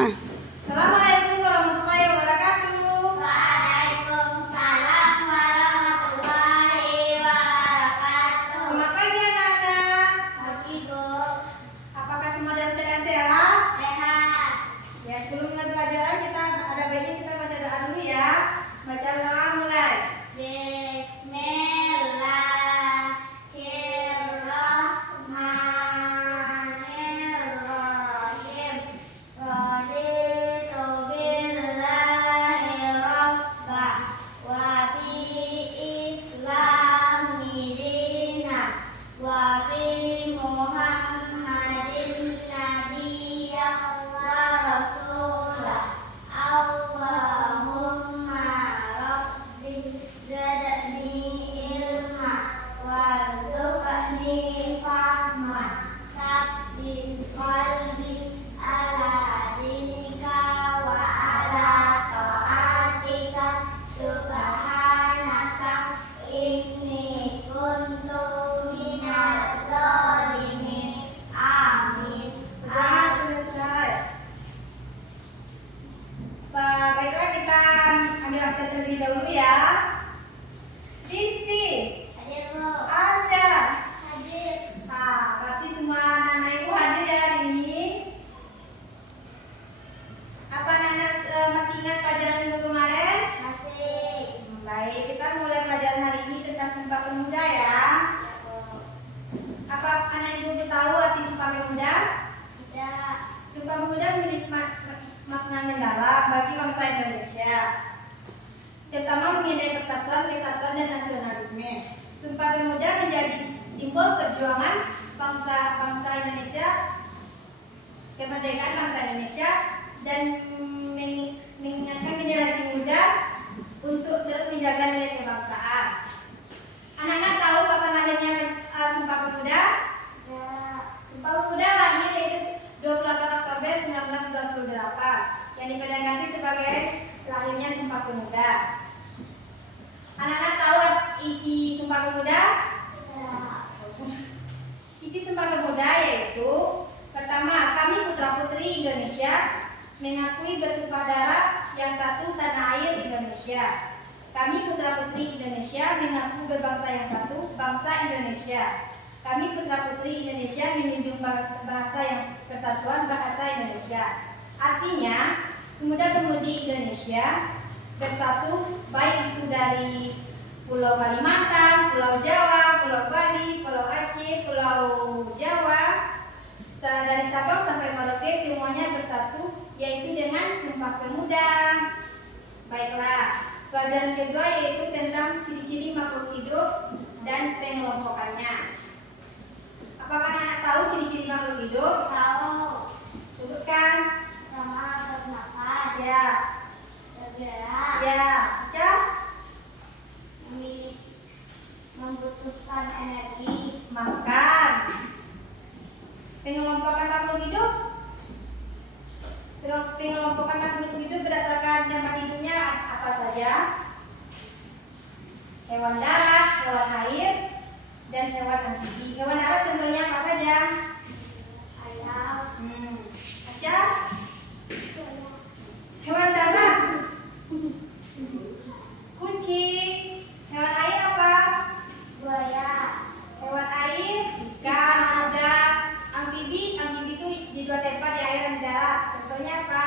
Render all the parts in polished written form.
Assalamualaikum warahmatullahi wabarakatuh. Waalaikumsalam warahmatullahi wabarakatuh. Selamat pagi anak-anak. Pagi, Bu. Apakah semua dalam keadaan sehat? Sehat. Ya, sebelum mulai pelajaran kita ada baiknya kita baca doa dulu ya. Baca doa mulai. Bismillahirrahmanirrahim. Raditu billahi rabba wa bi islami dina wa bi Muhammadin nabiyya wa rasulah. Allahumma rabbi zidni ilma warzuqni fahma sabbis qalbi ala dinika wa ala taatika subhanaka inni kuntu minas zalimin. Amin. Sudah selesai. Baiklah kita ambil absen terlebih dahulu ya. Disti, Hadir, Bu. Aca. Hadir. Nah, berarti semua anak-anak ibu hadir ya hari ini. Apa anak-anak masih ingat pelajaran minggu kemarin? Masih. Baik, kita mulai pelajaran hari ini tentang Sumpah Pemuda ya. Apa anak ibu tahu arti Sumpah Pemuda? Tidak. Sumpah Pemuda memiliki makna mendalam bagi bangsa Indonesia, terutama mengenai persatuan, kesatuan, dan nasionalisme. Sumpah Pemuda menjadi simbol perjuangan bangsa Indonesia, kemerdekaan bangsa Indonesia, dan mengingatkan generasi muda untuk terus menjaga nilai kebangsaan. Anak-anak tahu kapan lahirnya Sumpah Pemuda? Ya. Sumpah Pemuda lahir yaitu 28 Oktober 1928 yang diperingati sebagai lahirnya Sumpah Pemuda. Anak-anak tahu isi Sumpah Pemuda? Ya. Isi Sumpah Pemuda yaitu pertama, kami putra-putri Indonesia mengakui bertumpah darah yang satu tanah air Indonesia. Kami putra-putri Indonesia mengaku berbangsa yang satu, bangsa Indonesia. Kami putra-putri Indonesia menjunjung bahasa yang persatuan, bahasa Indonesia. Artinya, pemuda-pemudi Indonesia bersatu baik itu dari Pulau Kalimantan, Pulau Jawa, Pulau Bali, Pulau Aceh, Pulau Jawa, dari Sabang sampai Merauke semuanya bersatu yaitu dengan Sumpah Pemuda. Baiklah, pelajaran kedua yaitu tentang ciri-ciri makhluk hidup dan pengelompokannya. Apakah anak tahu ciri-ciri makhluk hidup? Tahu. Sebutkan. Sama bernafas. Ya. Bergerak. Ya. Baca. Membutuhkan energi. Makan. Pengelompokan makhluk hidup. Pengelompokan makhluk hidup berdasarkan tempat hidupnya apa saja? Hewan darat, hewan air, dan hewan amfibi. Hewan darat contohnya apa saja? Ayam. Aca? Hewan darat? Kucing. Hewan air apa? Buaya. Hewan air, ikan, udang. Amfibi itu di dua tempat, di air dan di darat. Contohnya apa?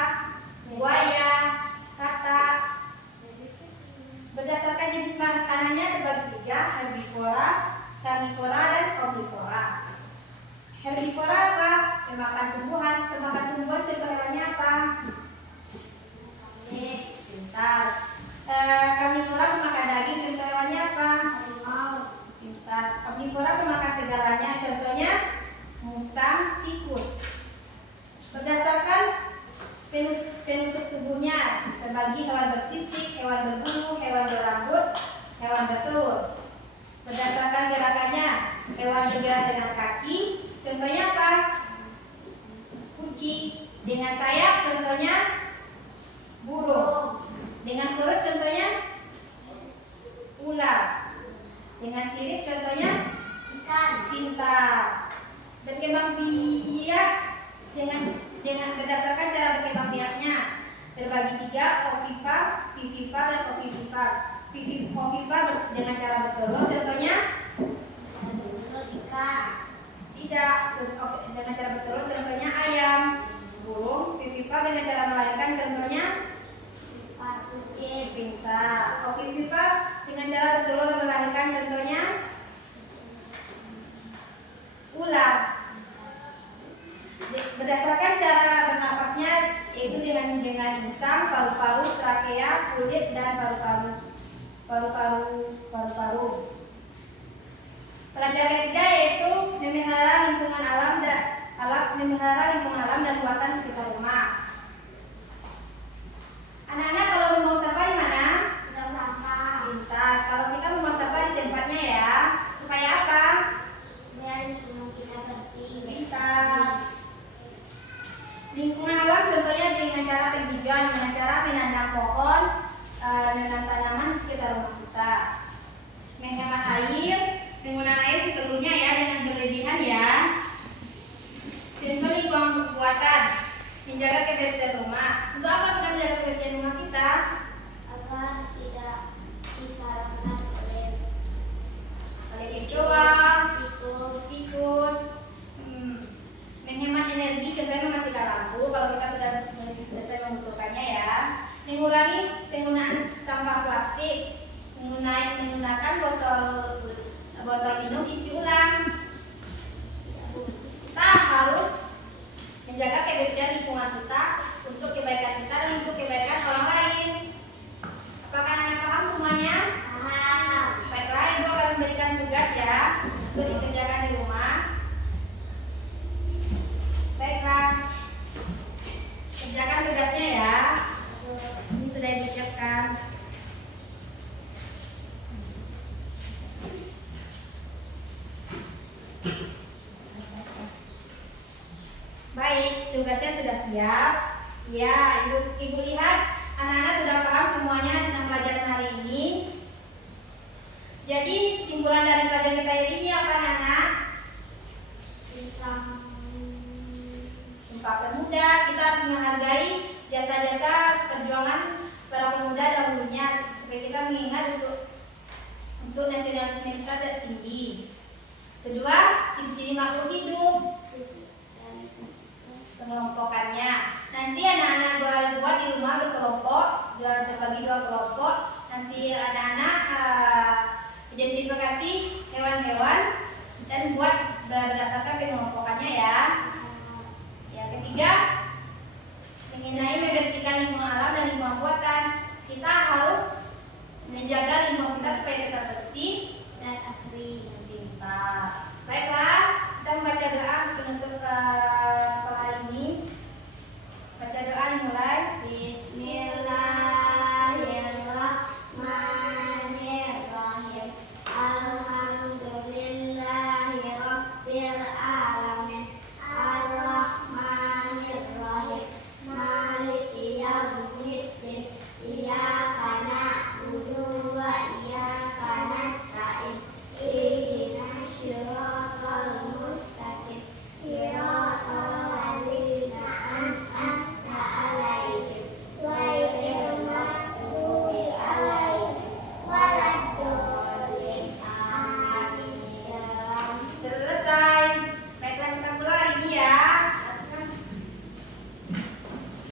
Buaya, katak. Berdasarkan jenis makanannya terbagi tiga, herbivora, karnivora, dan omnivora. Herbivora apa? Pemakan tumbuhan. Pemakan tumbuhan contoh hewannya apa? Nih, pintar. Karnivora pemakan daging, contoh hewannya apa? Harimau. Pintar. Omnivora pemakan segalanya, contohnya musang, tikus. Berdasarkan penutup tubuhnya terbagi hewan bersisik, hewan berbulu, hewan berambut, hewan bertelur. Berdasarkan gerakannya, hewan bergerak dengan kaki, contohnya apa? Kucing. Dengan sayap, contohnya burung. Dengan perut, contohnya ular. Dengan sirip, contohnya Ikan. pintar. Berkembang biak dengan berdasarkan cara berkembang biak Terbagi tiga, ovipar, vivipar, dan ovivipar. Ovipar dengan cara bertelur, contohnya ikan, tidak dengan cara bertelur, contohnya ayam, burung. Vivipar dengan cara melahirkan, contohnya kucing, pintar. Ovivipar dengan cara bertelur dan melahirkan, contohnya ular. Berdasarkan cara bernafasnya yaitu dengan insang, paru-paru, trakea, kulit, dan paru-paru. Pelajaran ketiga yaitu memelihara lingkungan alam dan buatan sekitar rumah. Anak-anak kalau mau sapa di mana? sudah berapa? Pintar. Kalau kita mau sapa di tempatnya ya, supaya apa? Biar lingkungan kita bersih. Pintar. Lingkungan alam contohnya dengan cara penghijauan, dengan cara menanam pohon, menanam tanaman di sekitar rumah kita. Menghemat air, menggunakan air seperlunya ya, jangan berlebihan ya. Contoh lingkungan buatan, menjaga kebersihan rumah. Untuk apa kita menjaga kebersihan rumah kita? Agar tidak disarankan oleh Kecoa, tikus. Menghemat energi, contohnya mematikan lampu kalau kita sudah selesai membutuhkannya ya. Mengurangi penggunaan sampah plastik, menggunakan botol minum isi ulang. Kita harus menjaga kebersihan lingkungan kita untuk kebaikan kita dan untuk kebaikan orang lain. Apakah anak paham semuanya? Paham. Baiklah, Ibu akan memberikan tugas ya untuk dikerjakan di rumah. Baiklah, kerjakan tugasnya ya. Ini sudah Ibu siapkan. Baik, tugasnya sudah siap. Ya, Ibu lihat anak-anak sudah paham semuanya tentang pelajaran hari ini. Jadi kesimpulan dari pelajaran kita hari ini apa anak-anak? Sumpah Pemuda, kita harus menghargai jasa-jasa perjuangan para pemuda dahulunya supaya kita mengingat untuk nasionalisme kita tinggi. Kedua, ciri-ciri makhluk hidup.